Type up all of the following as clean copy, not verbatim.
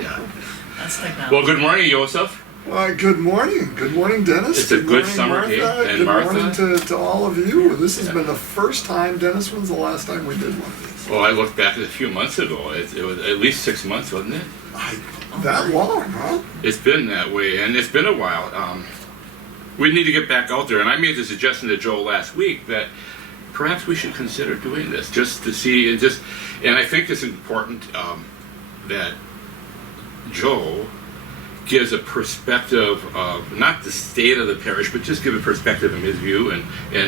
Yeah. That's technology. Well, good morning, Joseph. Good morning. Good morning, Dennis. It's a good morning, summer Martha. day. And good Martha. morning to all of you. This has been the first time, Dennis, when's the last time we did one of these? Well, I looked back a few months ago. It was at least 6 months, wasn't it? That long, huh? It's been that way, and it's been a while. We need to get back out there, and I made the suggestion to Joe last week that perhaps we should consider doing this just to see, and I think it's important that Joe gives a perspective of not the state of the parish, but just give a perspective of his view, and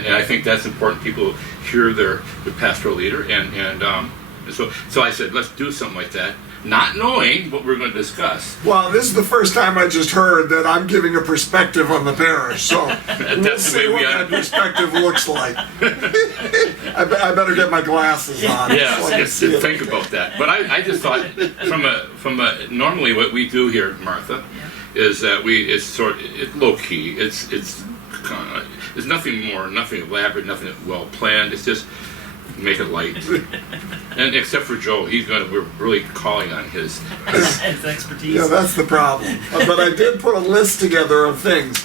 I think that's important. People hear their pastoral leader, and so I said, let's do something like that, not knowing what we're going to discuss. Well, this is the first time I just heard that I'm giving a perspective on the parish, so we'll see what that perspective looks like. I better get my glasses on. Yeah, so I can see it. think about that. But I just thought, from a normally what we do here at Martha is that it's low key. It's nothing more, nothing elaborate, nothing well planned. It's just make it light. And except for Joe, we're really calling on his expertise. Yeah, that's the problem. But I did put a list together of things.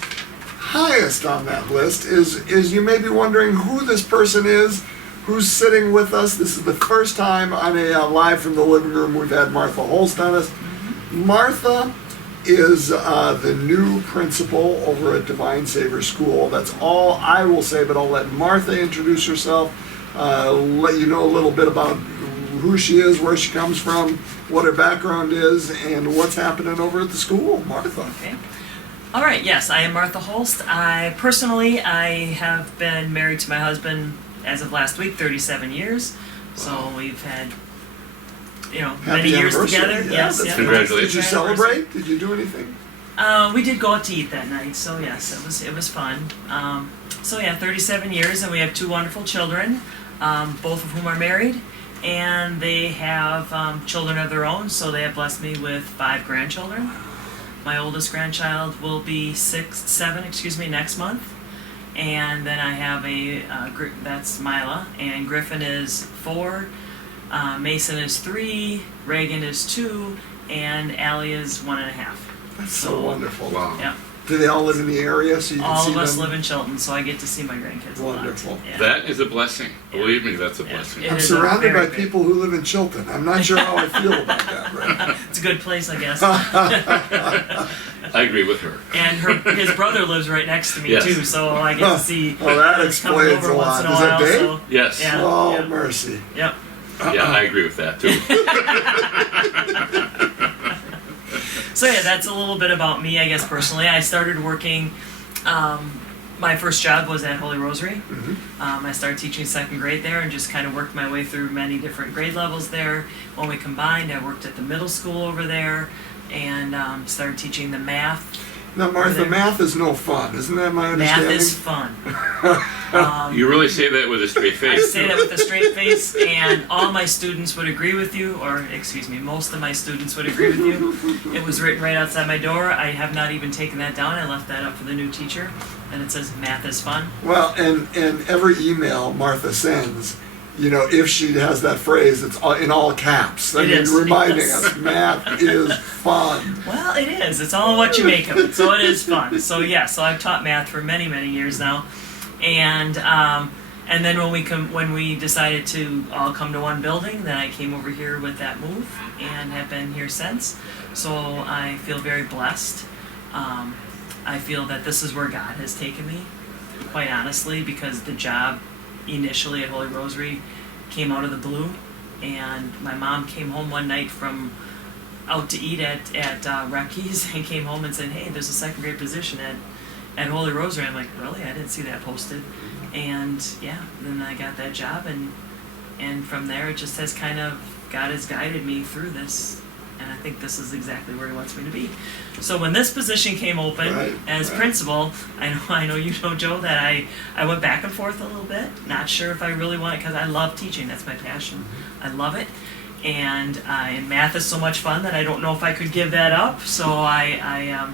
Highest on that list is you may be wondering who this person is, who's sitting with us. This is the first time on a live from the living room we've had Marth Holst on us. Martha is the new principal over at Divine Savior School. That's all I will say, but I'll let Martha introduce herself, let you know a little bit about who she is, where she comes from, what her background is, and what's happening over at the school. Martha. Okay. All right, yes, I am Marth Holst. I have been married to my husband as of last week, 37 years. So we've had, many years together. Yeah, yes, congratulations. Did you celebrate? Did you do anything? We did go out to eat that night, so yes, it was fun. 37 years, and we have 2 wonderful children, both of whom are married, and they have children of their own, so they have blessed me with 5 grandchildren. My oldest grandchild will be 7 next month, and then I have that's Mila, and Griffin is 4, Mason is 3, Reagan is 2, and Allie is 1.5. That's so wonderful. Wow. Yeah. Do they all live in the area so you can All see of us them? live in Chilton, so I get to see my grandkids Wonderful. a lot. Yeah. That is a blessing. Believe me, that's a Yeah. blessing. It I'm is surrounded by very people who live in Chilton. I'm not sure how I feel about that right now. It's a good place, I guess. I agree with her. And his brother lives right next to me Yes. too, so I get to see. Well, that coming explains over a once lot. in a Is that while, Dave? so, Yes. Yeah. Oh, yeah. mercy. Yep. Yeah, I agree with that too. So yeah, that's a little bit about me, I guess, personally. I started working, my first job was at Holy Rosary. Mm-hmm. I started teaching 2nd grade there and just kind of worked my way through many different grade levels there. When we combined, I worked at the middle school over there and started teaching the math. Now, Martha, There. math is no fun. Isn't that my understanding? Math is fun. You really say that with a straight I face. say that with a straight face, and all my students would agree with you, or excuse me, most of my students would agree with you. It was written right outside my door. I have not even taken that down. I left that up for the new teacher, and it says math is fun. Well, and every email Martha sends, if she has that phrase, it's in all caps. It is. Reminding Yes. us math is fun. Well, it is. It's all what you make of it. So it is fun. So yeah, so I've taught math for many, many years now, and then when we decided to all come to one building, then I came over here with that move and have been here since. So I feel very blessed. I feel that this is where God has taken me, quite honestly, because the job initially at Holy Rosary came out of the blue, and my mom came home one night from out to eat at Recky's and came home and said, hey, there's a 2nd grade position at Holy Rosary. I'm like, really? I didn't see that posted. And yeah, then I got that job, and from there it just has God has guided me through this, and I think this is exactly where He wants me to be. So when this position came open as principal, I know you know, Joe, that I went back and forth a little bit, not sure if I really want it, because I love teaching. That's my passion. I love it. And math is so much fun that I don't know if I could give that up. So I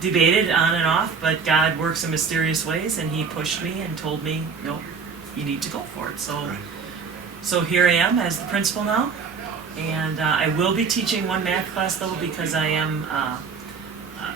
debated on and off, but God works in mysterious ways, and He pushed me and told me, nope, you need to go for it. So here I am as the principal now. And I will be teaching one math class though, because I am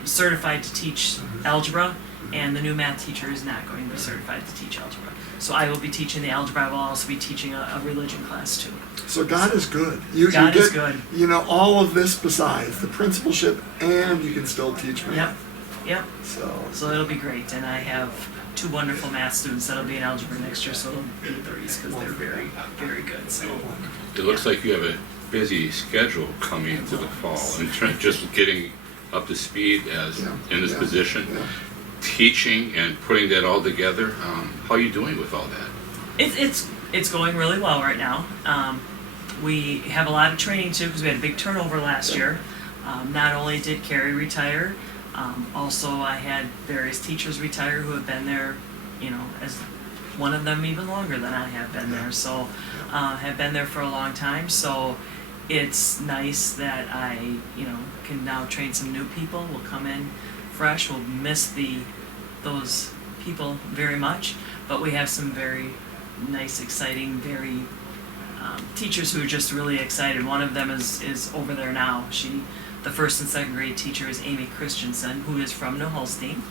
certified to teach algebra, and the new math teacher is not going to be certified to teach algebra. So I will be teaching the algebra. I will also be teaching a religion class too. So God is good. God you is get, good. You know, all of this besides the principalship, and you can still teach math. Yep. So it'll be great, and I have 2 wonderful math students that'll be in algebra next year, so it'll be 30s because they're very, very good. So It looks like you have a busy schedule coming into the fall, and just getting up to speed as in this position, teaching and putting that all together. How are you doing with all that? It's going really well right now. We have a lot of training too because we had a big turnover last year. Not only did Carrie retire, also I had various teachers retire who have been there, as one of them even longer than I have been there. So have been there for a long time. So it's nice that I, can now train some new people. We'll come in fresh. We'll miss those people very much, but we have some very nice, exciting, very teachers who are just really excited. One of them is over there now. The first and second grade teacher is Amy Christensen, who is from New Holstein.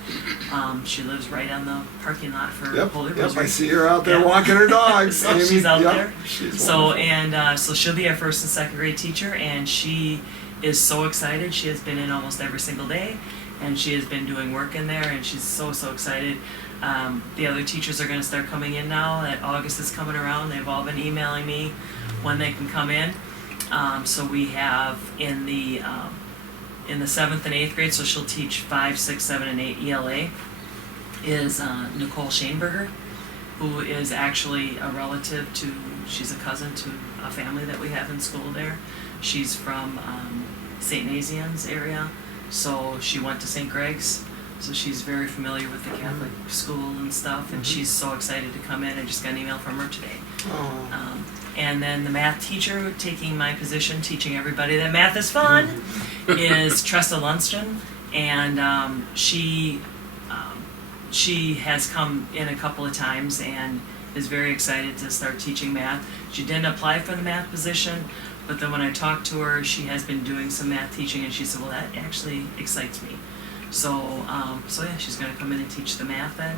She lives right on the parking lot for Holy Rosary. I see her out there walking her dogs. So Amy, she's out there. She's so wonderful. so she'll be our first and second grade teacher, and she is so excited. She has been in almost every single day, and she has been doing work in there, and she's so excited. The other teachers are going to start coming in now that August is coming around. They've all been emailing me when they can come in. So we have in the 7th and 8th grade, so she'll teach 5, 6, 7, and 8 ELA, is Nicole Schoenberger, who is actually a relative she's a cousin to a family that we have in school there. She's from St. Nazianz area, so she went to St. Greg's, so she's very familiar with the Catholic school and stuff, and she's so excited to come in. I just got an email from her today. And then the math teacher taking my position, teaching everybody that math is fun, is Tressa Lunston, and she has come in a couple of times and is very excited to start teaching math. She didn't apply for the math position, but then when I talked to her, she has been doing some math teaching, and she said, well, that actually excites me. So she's going to come in and teach the math then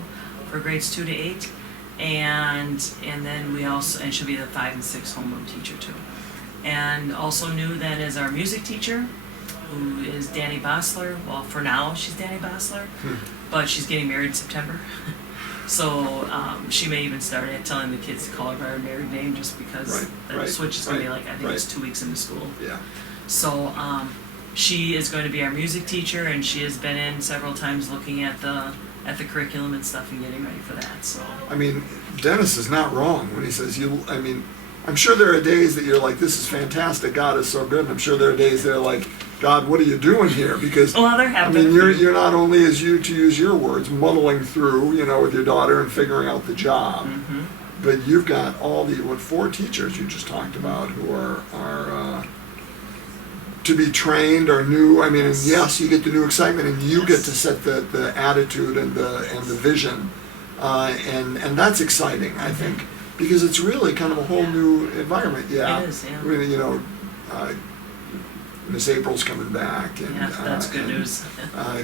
for grades 2 to 8. And then and she'll be the 5 and 6 homeroom teacher too. And also new then is our music teacher, who is Danny Bossler. Well, for now she's Danny Bossler, but she's getting married in September. So she may even start telling the kids to call her by her married name, just because the switch is going to be like, I think it's 2 weeks into school. Yeah. So she is going to be our music teacher, and she has been in several times looking at the curriculum and stuff and getting ready for that. So I mean, Dennis is not wrong when he says I'm sure there are days that you're like, this is fantastic, God is so good, and I'm sure there are days that are like, God, what are you doing here? Because you're not only, as you, to use your words, muddling through, with your daughter and figuring out the job, but you've got all 4 teachers you just talked about who are to be trained or new. I mean, and yes, you get the new excitement, and you get to set the attitude and the vision, and that's exciting, I think, because it's really kind of a whole new environment. Yeah, it is. Yeah. Really, Miss April's coming back, and that's good news.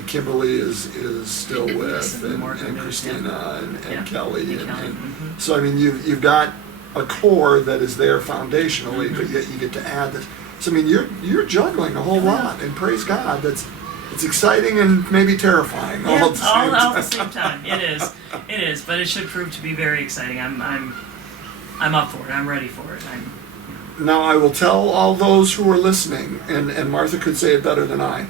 Kimberly is still with, and Christina and Kelly, and so I mean, you've got a core that is there foundationally, but yet you get to add this. So I mean, you're juggling a whole lot, and praise God, it's exciting and maybe terrifying all at the same time. All at the same time. It is, but it should prove to be very exciting. I'm up for it. I'm ready for it. Now I will tell all those who are listening, and Martha could say it better than I,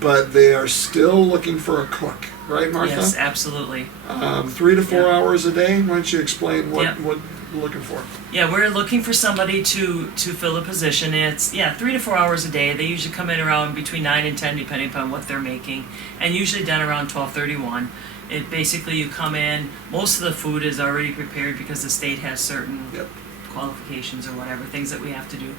but they are still looking for a cook, right, Martha? Yes, absolutely. 3 to 4 hours a day. Why don't you explain what you're looking for? Yeah, we're looking for somebody to fill a position. It's 3 to 4 hours a day. They usually come in around between 9 and 10, depending upon what they're making, and usually done around 12:31. It basically, you come in. Most of the food is already prepared because the state has certain qualifications or whatever things that we have to do.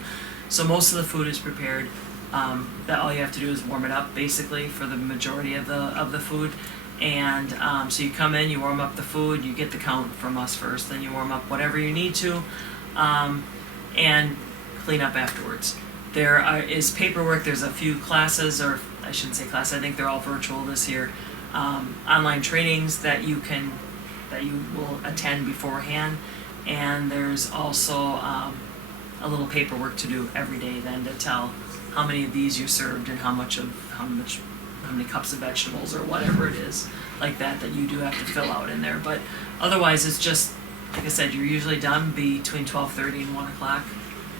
So most of the food is prepared. That all you have to do is warm it up, basically, for the majority of the food. And so you come in, you warm up the food, you get the count from us first, then you warm up whatever you need to, and clean up afterwards. is paperwork. There's a few classes, or I shouldn't say classes, I think they're all virtual this year. Online trainings that you will attend beforehand. And there's also a little paperwork to do every day then to tell how many of these you served and how many cups of vegetables or whatever it is like that you do have to fill out in there. But otherwise it's just, like I said, you're usually done between 12:30 and 1 o'clock.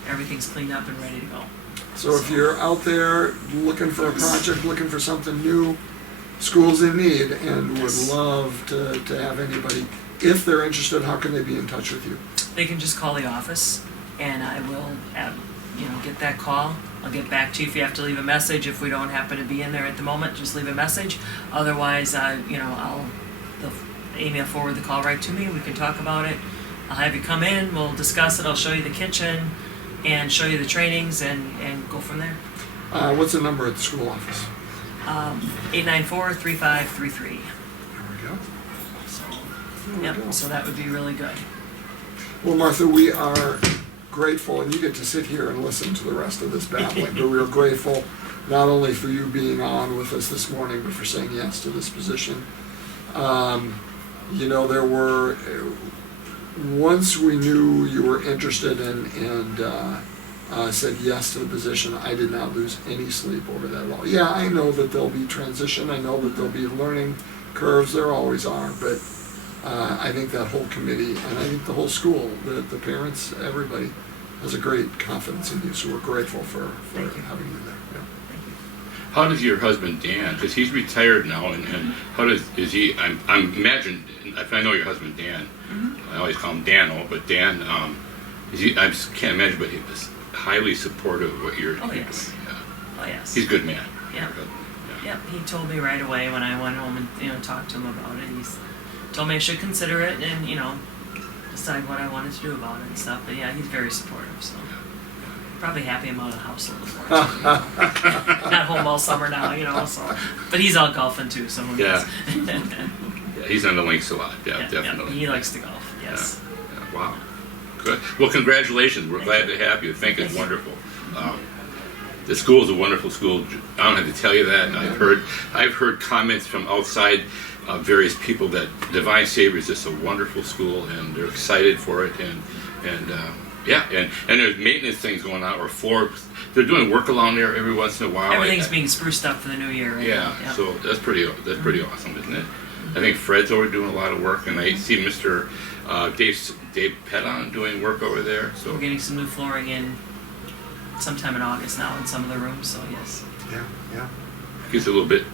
Everything's cleaned up and ready to go. So if you're out there looking for a project, looking for something new, school's in need and would love to have anybody. If they're interested, how can they be in touch with you? They can just call the office and I will get that call. I'll get back to you if you have to leave a message. If we don't happen to be in there at the moment, just leave a message. Otherwise, Amy will forward the call right to me. We can talk about it. I'll have you come in. We'll discuss it. I'll show you the kitchen and show you the trainings and go from there. What's the number at the school office? 894-3533. There we go. So, There we go. so that would be really good. Well, Martha, we are grateful, and you get to sit here and listen to the rest of this babbling, but we're grateful not only for you being on with us this morning, but for saying yes to this position. There were, once we knew you were interested and said yes to the position, I did not lose any sleep over that at all. Yeah, I know that there'll be transition, I know that there'll be learning curves, there always are, but I think that whole committee, and I think the whole school, the parents, everybody, has a great confidence in you, so we're grateful for having you there. Yeah. Thank you. How does your husband Dan, because he's retired now, and how is he, I'm imagine, if I know your husband Dan, I always call him Dano, but Dan, I just can't imagine, but he was highly supportive of what you're doing. Oh, yes. Yeah. Oh, yes. He's a good man. Yeah. Yep, he told me right away when I went home and talked to him about it. He's told me I should consider it and decide what I wanted to do about it and stuff. But yeah, he's very supportive. So probably happy I'm out of the house a little more. Not home all summer now, So, but he's out golfing too. So who knows? Yeah, he's on the links a lot. Yeah, definitely. Yeah, he likes to golf. Yes. Yeah. Wow. Good. Well, congratulations. We're glad to have you. I think it's wonderful. The school is a wonderful school. I don't have to tell you that. And I've heard comments from outside various people that Divine Savior is just a wonderful school, and they're excited for it. And there's maintenance things going on, or floor. They're doing work along there every once in a while. Everything's being spruced up for the new year. Right? Yeah. So that's pretty awesome, isn't it? I think Fred's over doing a lot of work, and I see Mr. Dave Petton doing work over there. So we're getting some new flooring in sometime in August now in some of the rooms. So yes. Yeah. Gives a little bit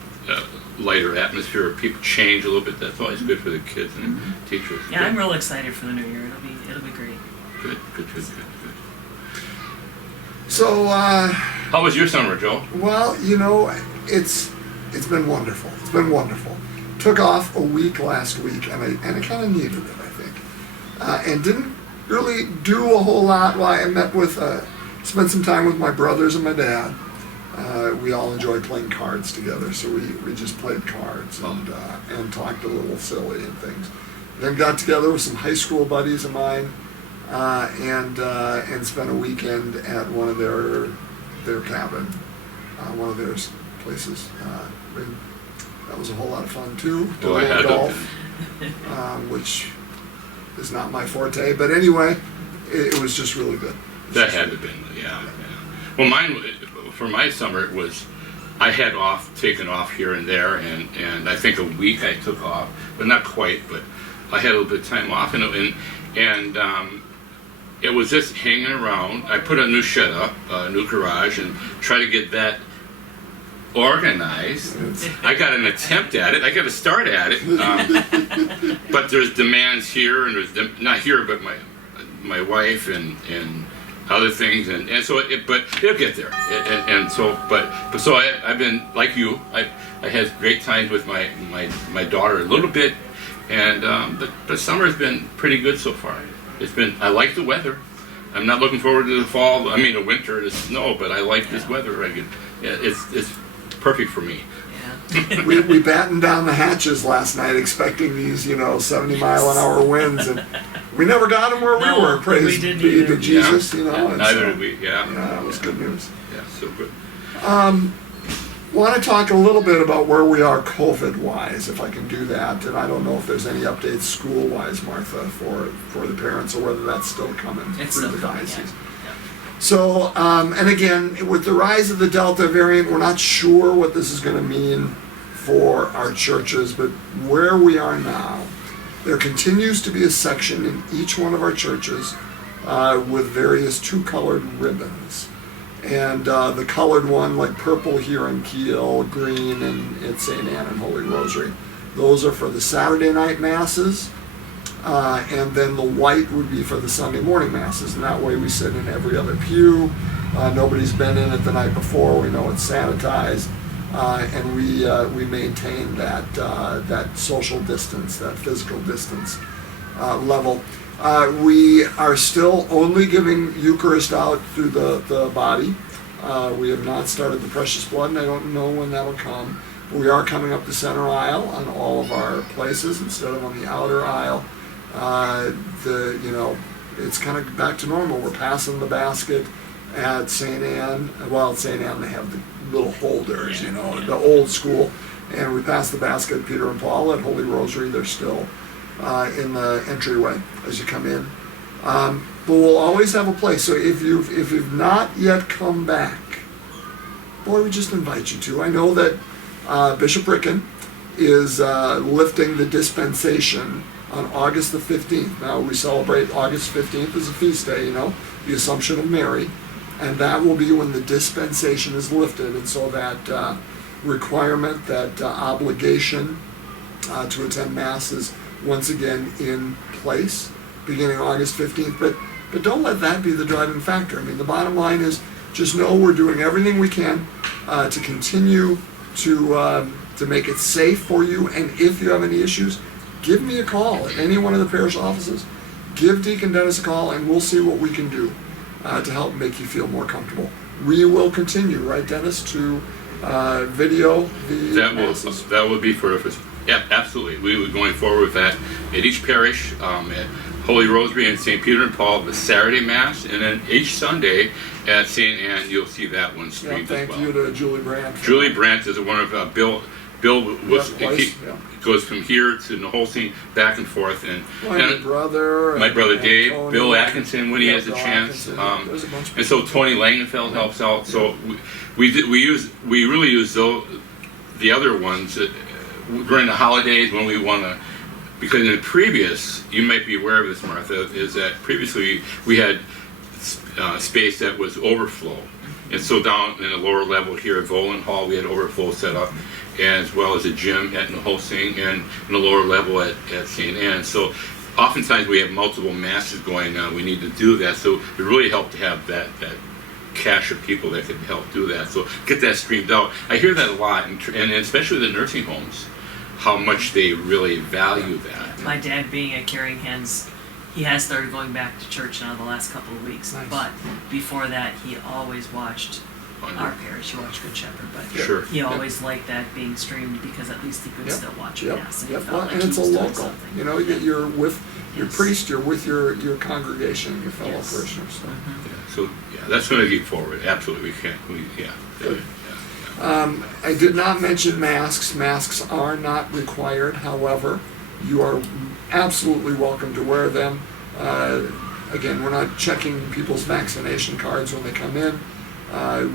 lighter atmosphere. People change a little bit. That's always good for the kids and teachers. Yeah, I'm real excited for the new year. It'll be great. Good. So, how was your summer, Joe? Well, it's been wonderful. It's been wonderful. Took off a week last week, and I kind of needed it, I think, and didn't really do a whole lot. While I spent some time with my brothers and my dad. We all enjoyed playing cards together, so we just played cards and talked a little silly and things. Then got together with some high school buddies of mine and spent a weekend at one of their cabin, one of their places. That was a whole lot of fun too. Did a little golf, which is not my forte, but anyway, it was just really good. That had to have been, yeah. Well, for my summer, it was, I had taken off here and there, and I think a week I took off, but not quite, but I had a little bit of time off, and it was just hanging around. I put a new shed up, a new garage, and try to get that organized. I got an attempt at it. I got to start at it, but there's demands here, and there's not here, but my wife and other things, and so but it'll get there. So I've been like you. I had great times with my daughter a little bit, and but summer's been pretty good so far. I like the weather. I'm not looking forward to the fall. The winter, the snow, but I like this weather. It's perfect for me. Yeah. we battened down the hatches last night, expecting these 70-mile-an-hour winds, and we never got them where No, we were. we Praise didn't be either. to Jesus, Yeah, and neither so, did we. Yeah. Yeah, it was good news. Yeah, so good. Want to talk a little bit about where we are COVID-wise, if I can do that. And I don't know if there's any updates school-wise, Martha, for the parents, or whether that's still coming It's through still the coming, diocese. yeah. So, and again, with the rise of the Delta variant, we're not sure what this is going to mean for our churches, but where we are now, there continues to be a section in each one of our churches with various two-colored ribbons. And the colored one, like purple here in Kiel, green at St. Anne and Holy Rosary, those are for the Saturday night masses, and then the white would be for the Sunday morning masses. And that way we sit in every other pew. Nobody's been in it the night before. We know it's sanitized, and we maintain that social distance, that physical distance level. We are still only giving Eucharist out through the body. We have not started the precious blood, and I don't know when that'll come. But we are coming up the center aisle on all of our places instead of on the outer aisle. It's kind of back to normal. We're passing the basket at St. Anne. Well, at St. Anne they have the little holders, the old school. And we pass the basket at Peter and Paul. At Holy Rosary, they're still in the entryway as you come in. But we'll always have a place. So if you've not yet come back, boy, we just invite you to. I know that Bishop Ricken is lifting the dispensation on August the 15th. Now we celebrate August 15th as a feast day, the Assumption of Mary. And that will be when the dispensation is lifted. And so that requirement, that obligation to attend Mass is once again in place beginning August 15th. But don't let that be the driving factor. I mean, the bottom line is just know we're doing everything we can to continue to make it safe for you. And if you have any issues, give me a call at any one of the parish offices. Give Deacon Dennis a call, and we'll see what we can do to help make you feel more comfortable. We will continue, right, Dennis, to video the masses. That will be for yeah, absolutely. We were going forward with that at each parish, at Holy Rosary and St. Peter and Paul, the Saturday Mass, and then each Sunday at St. Anne, you'll see that one streamed as well. Thank you to Julie Brandt. Julie Brandt is one of Bill was Yeah. goes from here to the whole scene back and forth, and My brother Dave, Tony, Bill Atkinson when he has a Bill chance, Atkinson. There's a bunch of and so people. Tony Langenfeld helps out. So we really use the other ones during the holidays when we want to, because in the previous, you might be aware of this, Martha, is that previously we had space that was overflow. And so down in the lower level here at Volan Hall, we had overflow set up, as well as a gym at Nahosing and in the lower level at St. Anne. So oftentimes we have multiple masses going on. We need to do that. So it really helped to have that cache of people that could help do that. So get that streamed out. I hear that a lot, and especially the nursing homes, how much they really value that. My dad being at Caring Hands, he has started going back to church now the last couple of weeks. Nice. But before that, he always watched our parish. He watched Good Shepherd, but Sure. he always liked that being streamed because at least he could still watch Mass. And he felt Well, like and he it's a was doing local. something. You're with your Yes. priest, you're with your congregation, your fellow Yes. parishioners. So. So that's going to be forward. Absolutely, we can't. Good. I did not mention masks. Masks are not required. However, you are absolutely welcome to wear them. Again, we're not checking people's vaccination cards when they come in.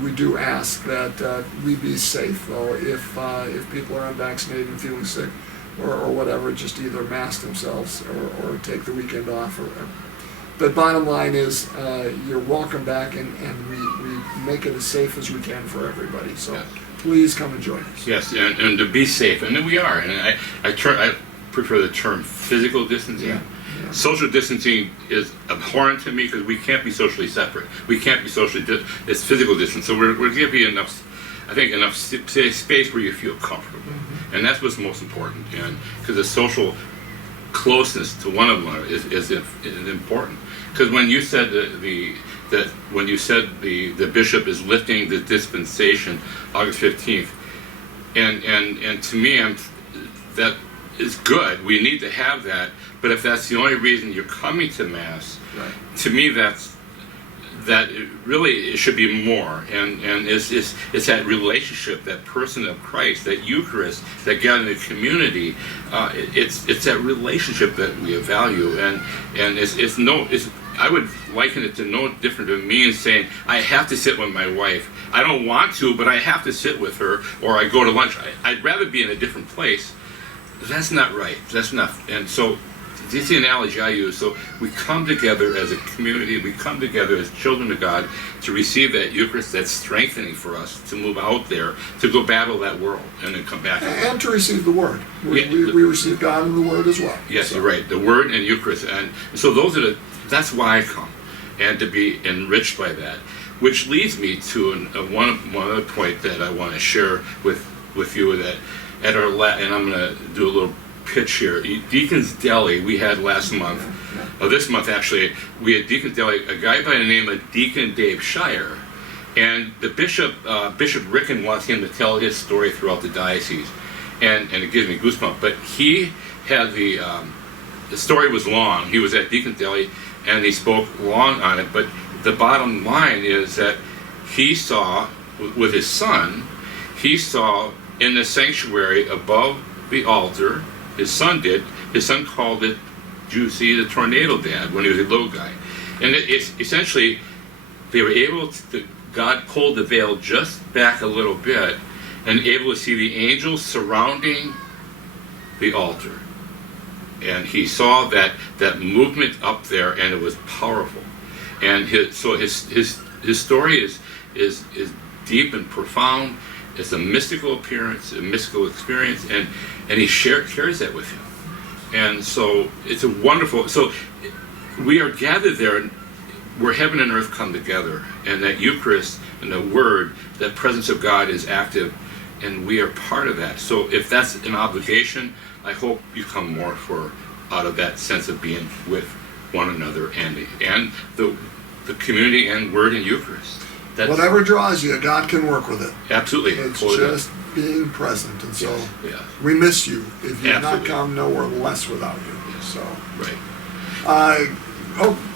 We do ask that we be safe, though. If people are unvaccinated and feeling sick or whatever, just either mask themselves or take the weekend off. But bottom line is, you're welcome back, and we make it as safe as we can for everybody. So Yes. please come and join us. Yes, and to be safe, and then we are. And I prefer the term physical distancing. Yeah. Social distancing is abhorrent to me because we can't be socially separate. We can't be socially. It's physical distance. So we're giving you enough. I think enough space where you feel comfortable, and that's what's most important. And because the social closeness to one another is important. Because when you said the bishop is lifting the dispensation August 15th, And to me, that is good. We need to have that. But if that's the only reason you're coming to Mass, Right. to me that it should be more. And it's that relationship, that person of Christ, that Eucharist, that God in the community. It's that relationship that we value. And I would liken it to no different than me in saying, I have to sit with my wife. I don't want to, but I have to sit with her, or I go to lunch. I'd rather be in a different place. That's not right. That's not. And so, this is the analogy I use. So we come together as a community. We come together as children of God to receive that Eucharist, that's strengthening for us to move out there, to go battle that world, and then come back. And to receive the Word. We Yeah. receive God in the Word as well. Yes, So- you're right. The Word and Eucharist, and so that's why I come, and to be enriched by that. Which leads me to one other point that I want to share with you, that at our and I'm going to do a little pitch here. Deacon's Deli we had last month, this month actually, we had Deacon's Deli, a guy by the name of Deacon Dave Shire, and the Bishop Ricken wants him to tell his story throughout the diocese, and it gives me goosebumps. But he had the story was long. He was at Deacon's Deli and he spoke long on it, but the bottom line is that he saw, with his son, he saw in the sanctuary above the altar, his son called it Juicy the Tornado Dad when he was a little guy. And it's essentially, they were able to, God pulled the veil just back a little bit and able to see the angels surrounding the altar. And he saw that movement up there, and it was powerful. And his story is deep and profound. It's a mystical appearance, a mystical experience, and he carries that with him. And so it's a wonderful. So we are gathered there, where heaven and earth come together, and that Eucharist and the Word, that presence of God is active, and we are part of that. So if that's an obligation, I hope you come more out of that sense of being with one another and the community and Word and Eucharist. Whatever draws you, God can work with it. Absolutely. It's Totally. just being present. And so Yeah. we miss you. If you've not Absolutely. come, no, we're less without you. So, Right.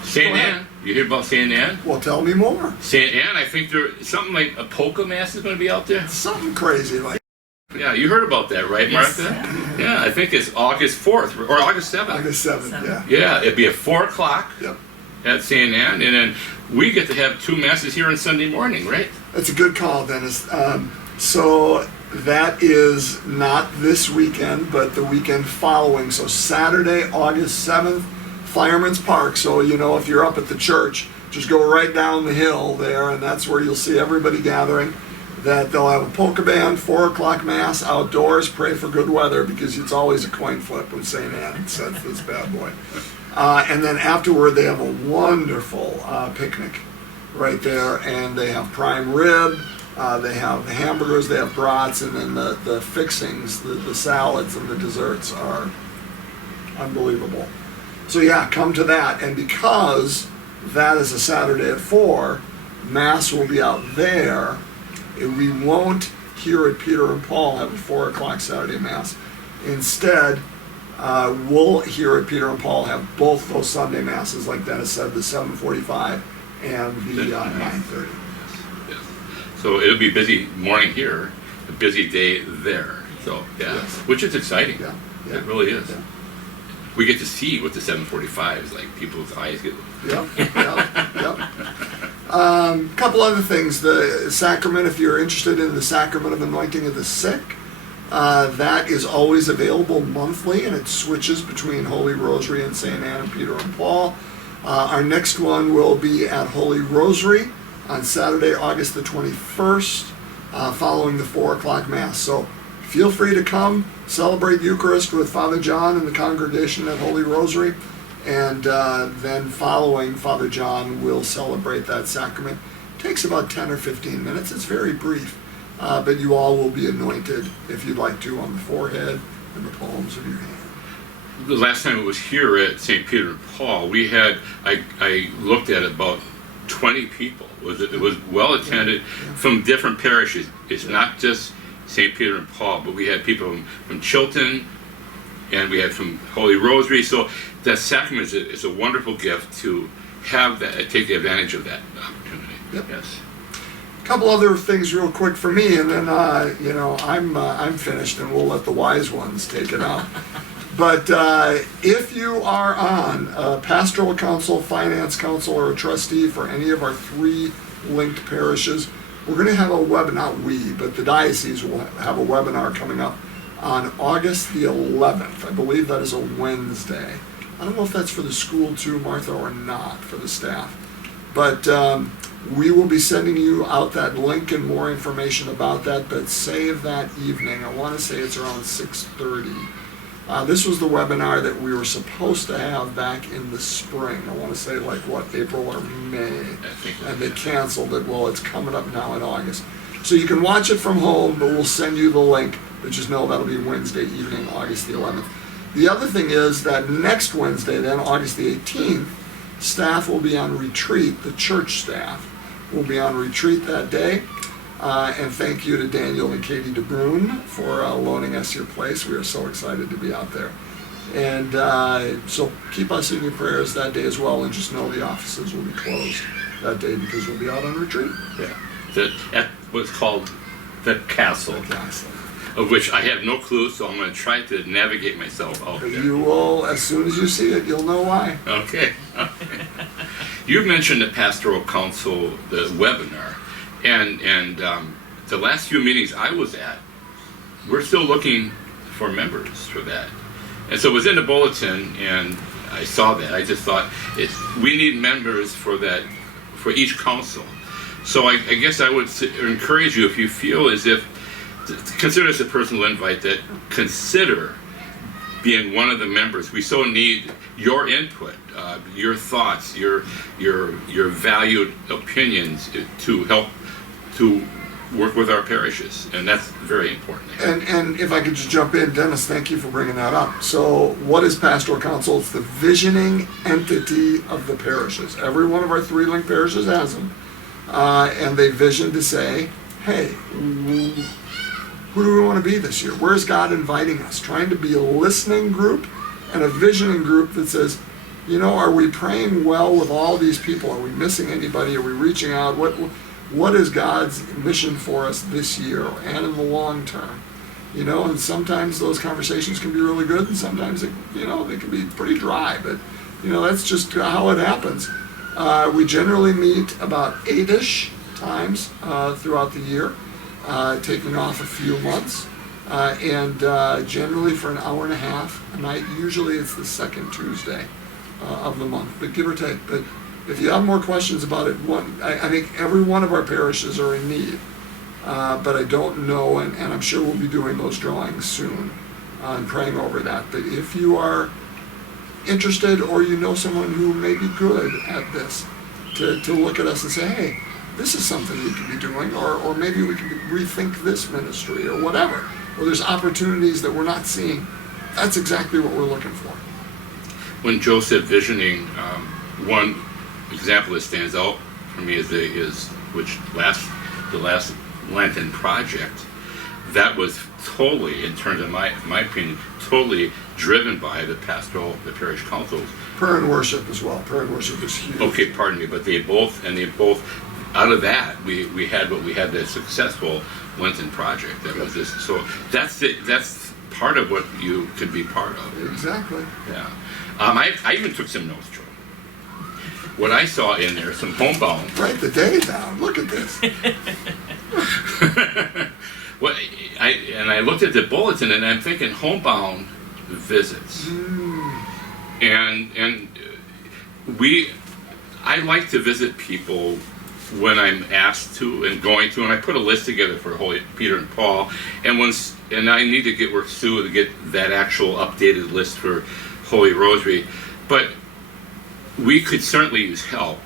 St. go ahead. Anne. You hear about St. Anne? Well, tell me more. St. Anne, I think something like a polka mass is going to be out there. Something crazy like Yeah, you heard about that, right, Yes. Martha? Yeah, I think it's August 4th or August 7th. August 7th. Seven. Yeah. Yeah, it'd be at 4 o'clock Yep. at St. Anne, and then we get to have 2 masses here on Sunday morning, right? That's a good call, Dennis. So that is not this weekend, but the weekend following. So Saturday, August 7th, Fireman's Park. So, if you're up at the church, just go right down the hill there, and that's where you'll see everybody gathering. That they'll have a polka band, 4 o'clock mass outdoors. Pray for good weather, because it's always a coin flip with St. Anne. That's this bad boy. And then afterward, they have a wonderful picnic right there, and they have prime rib, they have hamburgers, they have brats, and then the fixings, the salads and the desserts are unbelievable. So yeah, come to that, and because that is a Saturday at 4, Mass will be out there. We won't here at Peter and Paul have a 4 o'clock Saturday Mass. Instead, we'll here at Peter and Paul have both those Sunday Masses, like Dennis said, the 7:45 and the 9:30. Yes. So it'll be a busy morning here, a busy day there. So, yeah, Yes. which is exciting. Yeah, yeah. It really is. Yeah. We get to see what the 7:45 is like. People's eyes get... Yep. Couple other things. The sacrament, if you're interested in the sacrament of anointing of the sick, that is always available monthly, and it switches between Holy Rosary and St. Anne and Peter and Paul. Our next one will be at Holy Rosary on Saturday, August the 21st, following the 4 o'clock Mass. So feel free to come, celebrate Eucharist with Father John and the congregation at Holy Rosary, and then following Father John will celebrate that sacrament. It takes about 10 or 15 minutes. It's very brief, but you all will be anointed, if you'd like to, on the forehead and the palms of your hand. The last time it was here at St. Peter and Paul, we had, I looked at about 20 people. It was well attended from different parishes. It's not just St. Peter and Paul, but we had people from Chilton, and we had from Holy Rosary. So that sacrament is a wonderful gift to have that, take advantage of that opportunity. Yep. Yes. Couple other things real quick for me, and then I'm finished, and we'll let the wise ones take it out. But if you are on a Pastoral Council, Finance Council, or a trustee for any of our 3 linked parishes, we're going to have a webinar. But the diocese will have a webinar coming up on August the 11th. I believe that is a Wednesday. I don't know if that's for the school too, Martha, or not for the staff. But we will be sending you out that link and more information about that, but save that evening. I want to say it's around 6:30. This was the webinar that we were supposed to have back in the spring. I want to say April or May. And they canceled it. Well, it's coming up now in August. So you can watch it from home, but we'll send you the link. But just know that'll be Wednesday evening, August the 11th. The other thing is that next Wednesday, then, August the 18th, staff will be on retreat. The church staff will be on retreat that day. And thank you to Daniel and Katie DeBrune for loaning us your place. We are so excited to be out there. And so keep us in your prayers that day as well, and just know the offices will be closed that day because we'll be out on retreat. Yeah. At what's called the castle. The castle. Of which I have no clue, so I'm going to try to navigate myself out there. You will, as soon as you see it, you'll know why. Okay. You mentioned the Pastoral Council, the webinar, and the last few meetings I was at, we're still looking for members for that. And so it was in the bulletin, and I saw that. I just thought, we need members for that, for each council. So I guess I would encourage you, if you feel as if, consider this a personal invite, that consider being one of the members. We so need your input, your thoughts, your valued opinions to help to work with our parishes, and that's very important. And if I could just jump in, Dennis, thank you for bringing that up. So what is Pastoral Council? It's the visioning entity of the parishes. Every one of our 3 linked parishes has them, and they vision to say, hey, who do we want to be this year? Where's God inviting us? Trying to be a listening group and a visioning group that says, are we praying well with all these people? Are we missing anybody? Are we reaching out? What is God's mission for us this year and in the long term? And sometimes those conversations can be really good, and sometimes they can be pretty dry. But that's just how it happens. We generally meet about 8-ish times throughout the year. Taking off a few months, and generally for an hour and a half a night. Usually it's the second Tuesday of the month, but give or take. But if you have more questions about it, I think every one of our parishes are in need, but I don't know, and I'm sure we'll be doing those drawings soon and praying over that. But if you are interested, or someone who may be good at this, to look at us and say, hey, this is something we could be doing, or maybe we can rethink this ministry, or whatever. Or there's opportunities that we're not seeing. That's exactly what we're looking for. When Joe said visioning, one example that stands out for me is the last Lenten project. That was totally, in terms of my opinion, totally driven by the parish councils. Prayer and worship as well. Prayer and worship is huge. Okay, pardon me, but they both. Out of that, we had the successful Lenten project. That was this. So that's part of what you could be part of. Exactly. Yeah. I even took some notes, Joe. What I saw in there, some homebound. Write the day down. Look at this. I looked at the bulletin, and I'm thinking Homebound Visits. And I like to visit people when I'm asked to and going to, and I put a list together for Holy Peter and Paul, and I need to work Sue to get that actual updated list for Holy Rosary, but we could certainly use help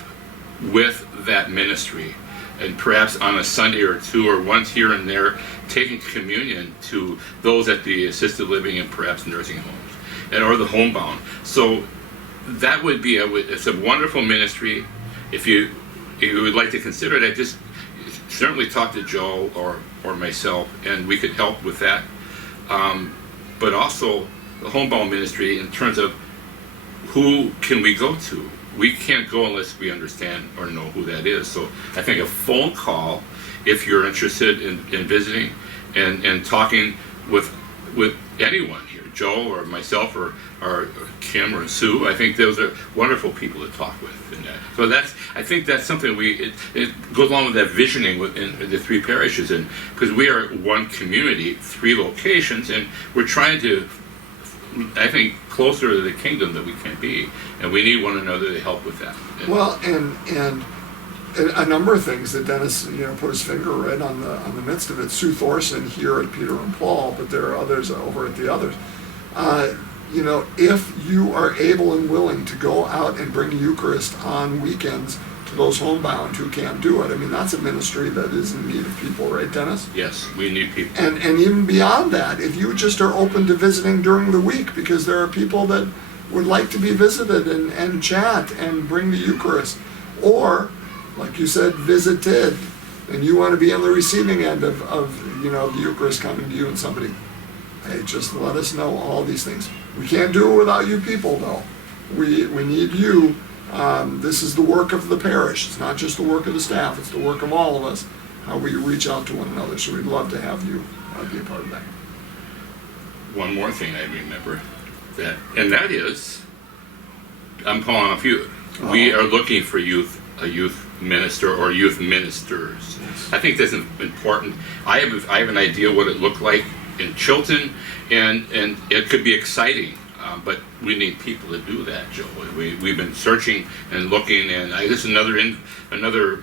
with that ministry, and perhaps on a Sunday or two, or once here and there, taking communion to those at the assisted living and perhaps nursing homes, or the homebound. So that would be it's a wonderful ministry. If you would like to consider it, just certainly talk to Joe or myself, and we could help with that. But also the homebound ministry in terms of who can we go to? We can't go unless we understand or know who that is. So I think a phone call, if you're interested in visiting and talking with anyone here, Joe or myself or Kim or Sue, I think those are wonderful people to talk with. And so I think that's something it goes along with that visioning within the three parishes, and because we are one community, three locations, and we're trying to, I think, closer to the kingdom that we can be, and we need one another to help with that. Well, and a number of things that Dennis, put his finger right on the midst of it. Sue Thorson here at Peter and Paul, but there are others over at the others. If you are able and willing to go out and bring Eucharist on weekends to those homebound who can't do it, I mean, that's a ministry that is in need of people, right, Dennis? Yes, we need people. And even beyond that, if you just are open to visiting during the week, because there are people that would like to be visited and chat and bring the Eucharist, or, like you said, visited, and you want to be on the receiving end of the Eucharist coming to you and somebody, hey, just let us know all these things. We can't do it without you people, though. We need you. This is the work of the parish. It's not just the work of the staff. It's the work of all of us, how we reach out to one another. So we'd love to have you be a part of that. One more thing I remember, that is, I'm calling off you. We are looking for a youth minister or youth ministers. Yes. I think that's important. I have an idea what it looked like in Chilton, and it could be exciting, but we need people to do that, Joe. We've been searching and looking, and this is another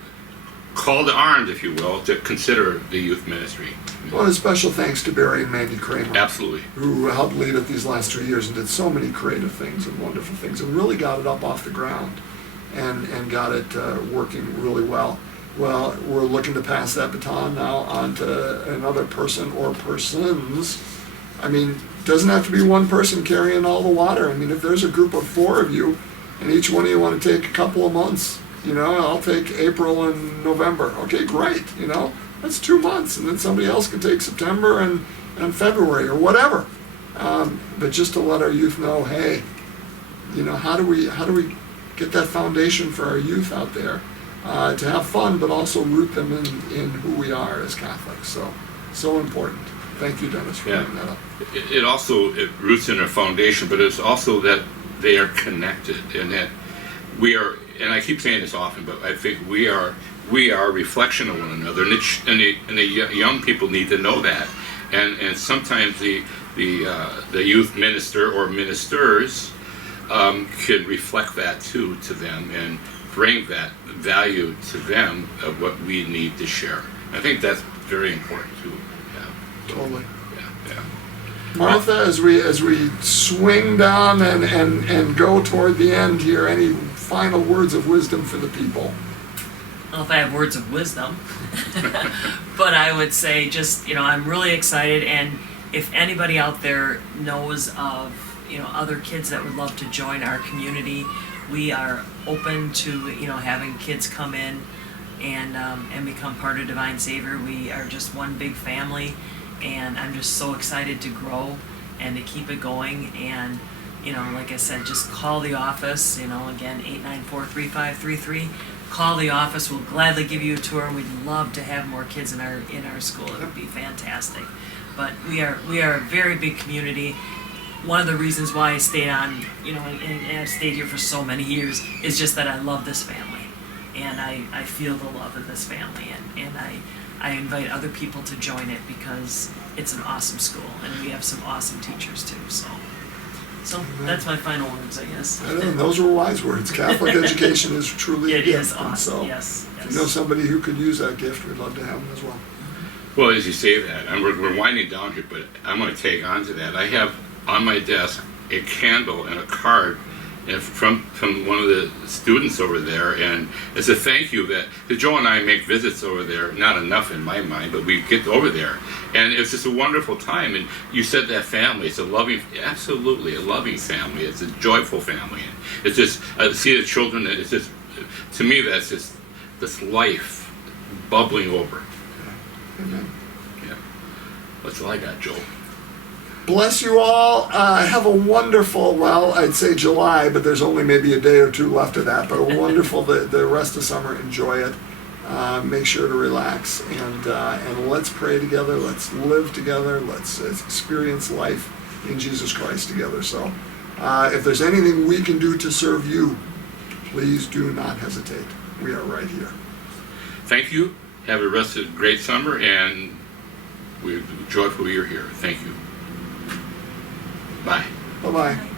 call to arms, if you will, to consider the youth ministry. Well, a special thanks to Barry and Mandy Kramer. Absolutely. Who helped lead it these last 2 years and did so many creative things and wonderful things and really got it up off the ground and got it working really well. Well, we're looking to pass that baton now on to another person or persons. I mean, it doesn't have to be one person carrying all the water. I mean, if there's a group of 4 of you and each one of you want to take a couple of months, I'll take April and November. Okay, great, that's 2 months. And then somebody else can take September and February or whatever. But just to let our youth know, hey, how do we get that foundation for our youth out there? To have fun, but also root them in who we are as Catholics. So important. Thank you, Dennis, for bringing that up. It roots in a foundation, but it's also that they are connected, and that we are. And I keep saying this often, but I think we are a reflection of one another, and the young people need to know that. And sometimes the youth minister or ministers can reflect that too to them and bring that value to them of what we need to share. I think that's very important too. Yeah. Totally. Yeah. Martha, as we swing down and go toward the end here, any final words of wisdom for the people? I don't know if I have words of wisdom, but I would say just, I'm really excited, and if anybody out there knows of, other kids that would love to join our community, we are open to, having kids come in and become part of Divine Savior. We are just one big family, and I'm just so excited to grow and to keep it going. And, like I said, just call the office, again, 894-3533. Call the office. We'll gladly give you a tour, and we'd love to have more kids in our school. It would be fantastic. But we are a very big community. One of the reasons why I stayed on, and I've stayed here for so many years, is just that I love this family, and I feel the love of this family, and I invite other people to join it because it's an awesome school, and we have some awesome teachers too. So that's my final words, I guess. And those were wise words. Catholic education is truly a gift. It is awesome. So yes. if you know somebody who could use that gift, we'd love to have them as well. Well, as you say that, and we're winding down here, but I'm going to take on to that. I have on my desk a candle and a card from one of the students over there, and it's a thank you that Joe and I make visits over there, not enough in my mind, but we get over there, and it's just a wonderful time. And you said that family, it's absolutely a loving family, it's a joyful family. It's just, I see the children, it's just, to me, that's just this life bubbling over. Amen. Yeah. That's all I got, Joel. Bless you all. Have a wonderful, well, I'd say July, but there's only maybe a day or two left of that, but a wonderful, the rest of summer, enjoy it. Make sure to relax, and let's pray together, let's live together, let's experience life in Jesus Christ together. So if there's anything we can do to serve you, please do not hesitate. We are right here. Thank you. Have a rest of a great summer, and we're joyful you're here. Thank you. Bye. Bye-bye.